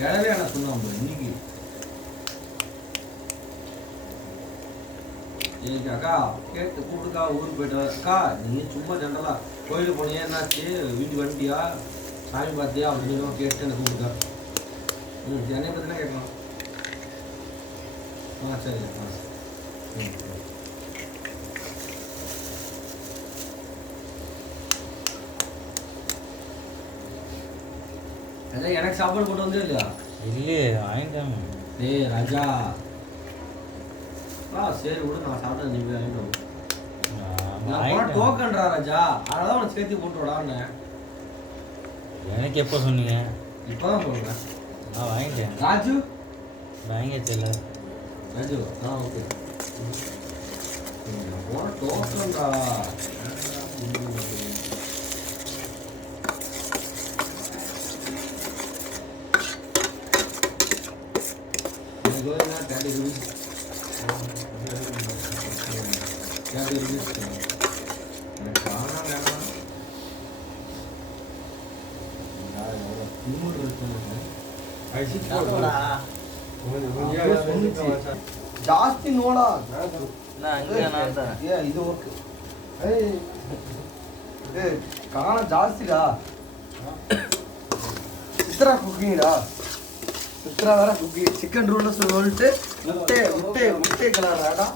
எழவே ஆனால் சொன்னான் இன்னைக்கு இன்னைக்கு அக்கா கேட்டு கூப்பிடுக்கா ஊருக்கு போயிட்டு அக்கா நீ சும்மா ஜென்ரலா கோயிலுக்கு போனியா என்னாச்சு வீட்டுக்கு வந்துட்டியா சாமி பார்த்தியா அப்படின்னு கேட்டு எனக்கு கூப்பிடுக்கா என்னை பற்றினா கேட்கலாம் சரி அதான் எனக்கு சாப்பாடு போட்டு வந்தே இல்லையா இல்லையே வாங்கிட்டாங்க டேய் ராஜா சரி விடு நான் சாப்பிட்டது நீ வாங்கிட்டு நான் டோக்கன்டா ராஜா அதனால உனக்கு சேர்த்து போட்டு விடான்னு எனக்கு எப்போ சொன்னீங்க இப்போதான் சொல்றேன் நான் வாங்கிட்டேன் ராஜு வாங்கிச்சல ராஜு ஓகே டோக்கன்டா going at 30 rupees. 30 rupees. ಜಾಸ್ತಿ ನೋಡ ಇದು ಓಕೆ ಕಾಣ ಜಾಸ್ತಿಡಾ ಚಿತ್ರ ಕುಕ್ಕಿಂಗಾ சித்ரா வேற குக்கி சிக்கன் ரூல்ல சொல்லிட்டு முட்டை கலர் ஆடா